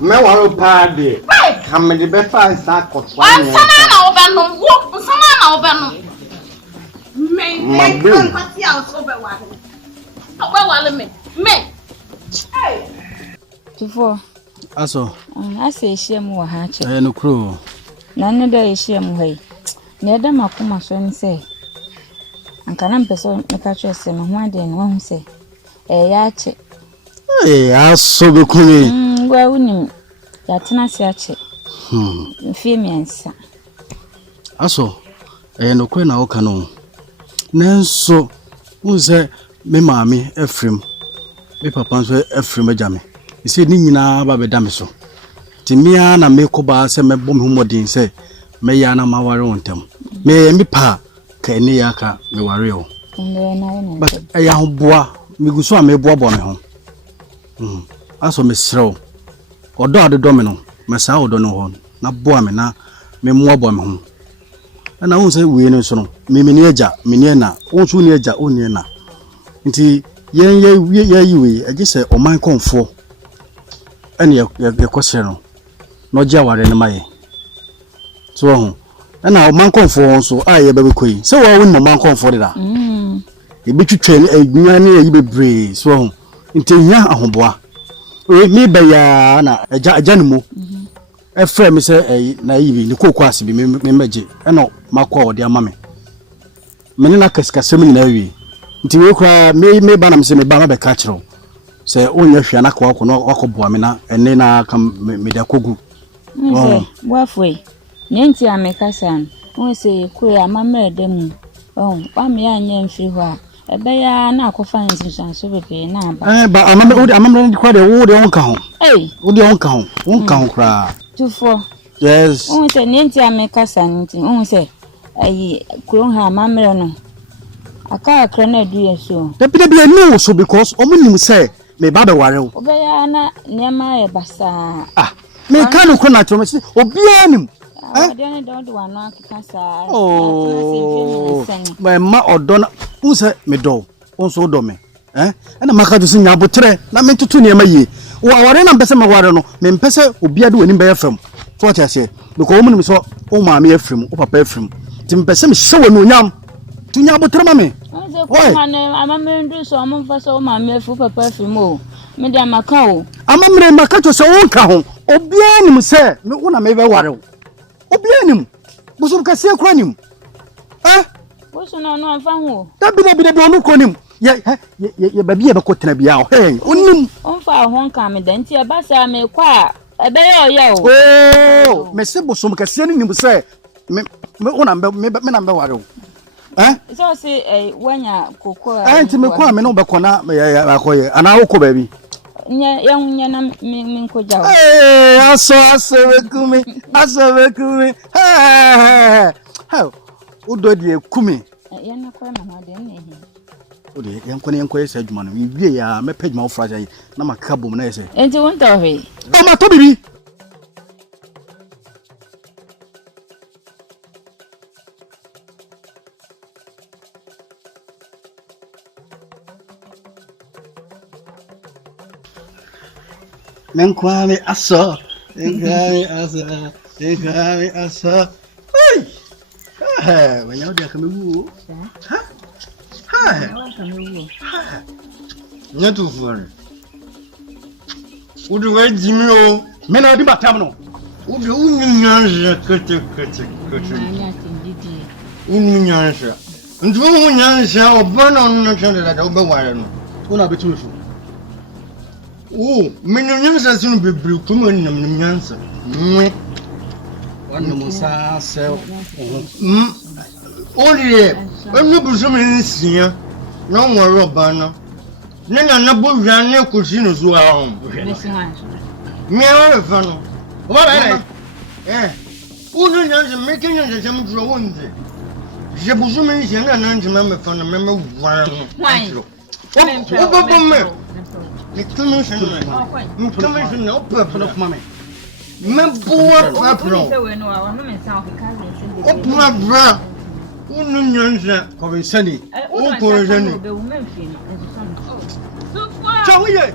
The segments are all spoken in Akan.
Me want party. Come the best I sack of I'm some my blue. Before Aso. I say shame wa hatchet. No crew. None of the shame way. Neither my kuma son say. And can person make a choice and one day and one say. Yache. Hey, Aso be cool. Well, Yatina Sache. Femians. Aso. No crew na okano. Nanso, who's me mammy, Ephraim. Me papa, Ephraim, Jammy. You see, Nina Baby Damiso. Timia na me koba se me bom humodin se me ya na maware wontem. Me me pa ka eni ya ka me ware o. But eya ho boa me guso a me boa bo me ho. Aso me srew. Odo adedo me no, me sa odo no ho na boa me na me mo bo me ho. Na won se we no so no, me ni eja, me ni na, won so ni eja, oni na. Nti yen ye yiwe, age se oman konfo. And your question, no jaware in my so. And now, man conform so I a baby queen. So I win the man conform that. You be to train a granny, you be brave, so until ya a homeboa. Me by ya a janimal. A friend, Miss A naive, the cook was be me magic, and no, my call, dear mammy. Menina casca seminary. Until you cry, me banam se me banner catcher. Say only if you na kwa no akoboa me na ene na ka me da kogu oh wafwe nenti amekasa won say kure amamre dem oh wa me anya mfiri ho a ebe ya na akofa nsinsan so bebe na aba ba amamre ndi kwa de wo de won ka ho wo de won ka ho kra tufo yes won say nenti amekasa nenti won say ayi kuro ha amamre no aka akra na du yeso da bi no so because omunim say me baba ware o obeya na niam e basa me ka no kona tro me si obi anim de ne do wa no akika sa ma odo na unse me do unso do me na maka do sinya botre na me tutu niam yi wa ware na mpese me ware no me mpese obi ade wani be yefam so what I say because omunim so o ma me afrim o papa afrim ti mpese me hye wani onyam tunya botre ma me Why? Amamre so amfa so ma me fu papa fi mo. Me da maka o. Amamre maka to so wonka ho. Obi anim se me wona me be ware o. Obi anim. Busu ka se kura nim. Busu no no amfa ho. Da bi onu konim. Ye ba bi ye be ko tena bia o. Onim. Onfa ho nka me da nti e ba sa me kwa e be yo ya o. Oh, me se busu ka se nim se me wona me na be ware o. So say wanya kokora anti me kwa me no be kona ya akoye ana wo ko ba bi nya na me nkoja aso wekumi ha udo die kumi ya na kwa ma de na ehi ode yanko yesa adwuma no wie ya me pagma wo fraja yi na maka bom na yese enti won to he ma to bibi Menkwame aso. Hey, when you come woo. Nyatu fun. Udu wa jimi o. Me na odi batam no. Udu unyanya kete. Unyanya. Ndu unyanya obana no chande da obe ware no. Una betumi fu. Menyansa sunu bebru kuma nyansa. One musa sell. Only enu busu mensia. No more obana. Nena na bo jane kusino zo ahom. Me awe fano. Oba unu nyansa making nyansa jam dro wonde. Je busu mensia na nyansa me fano me wara. Oba bomme. Me commission no purple of mommy. Me boa papro. O bra. Unu nyanza ko be sani. O ko jani. Chawiye.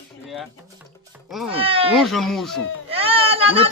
Muso. Me